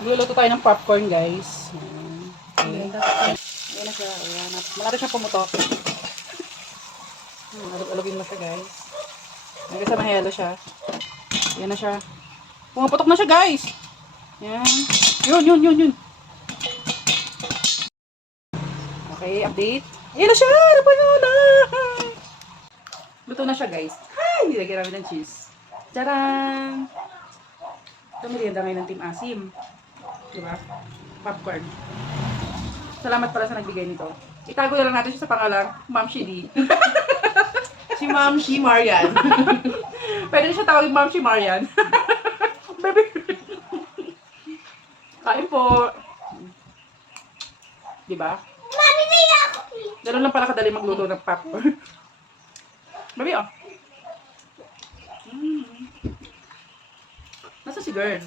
Magluluto tayo ng popcorn, guys. Ayan na siya. Ayan. Malapit siya pumutok. Alugin mo siya, guys. Hanggang sa mahelo siya. Ayan na siya. Pumaputok na siya, guys. Ayan. Yun. Okay, update. Ayan na siya. Napano na. Luto na siya, guys. Ay, nilagyan namin ng cheese. Tcharam! Ito, merienda ngayon ng Team Asim. Diba? Popcorn. Salamat pala sa nagbigay nito. Itago na lang natin siya sa pangalang Ma'am Shidi. Si Ma'am Shi Marian. Pwede siya tawagin Ma'am Shi Marian. Baby. Kain po. Diba? Ganun lang pala kadali magluto ng popcorn. Baby, oh. Nasa si girl?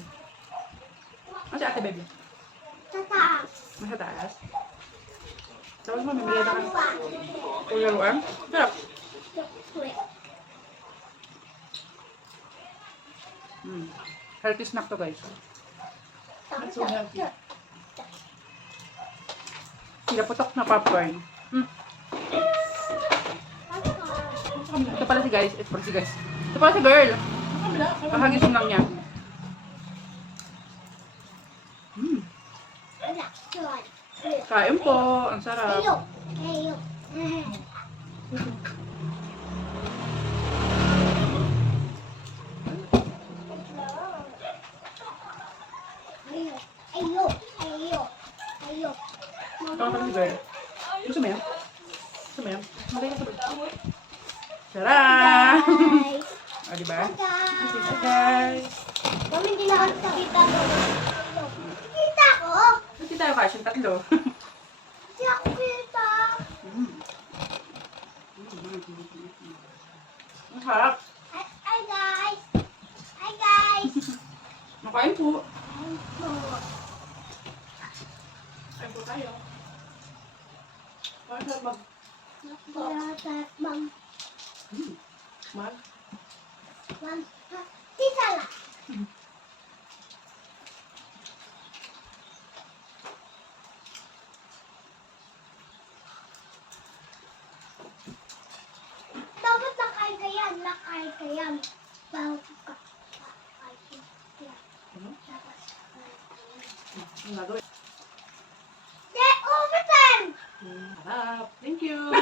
Nasa ate, baby? Nasa taas? Tawag mo, may merienda ka. Ularuan? Sarap. Healthy snack to, guys. That's so healthy. Pinaputok na popcorn. Ito pala si guys. Ito pala si guys. Ito pala si girl. Kahagising lang niya. Kain po. Ang sarap. Ito pala si girl. Gusto mo yan? Gusto mo yan? Magay ka sabay. Sarap! O, diba? Hi, guys. Mami, hindi na ako nakita ko. Kita ko? Hindi tayo kasya. Tatlo. Hindi ako kita. Ang sarap. Hi guys. Hi guys. Makain po. Kain po tayo. Bakit na mag... Ma'am. Mag? Ma'am. Tita lang. Dapat nakain ka yan. Nakain ka yan. Dapat ka. Nakain ka yan. Dapat nakain ka yan. Ang nagawin. Yeah, overtime! Harap. Thank you.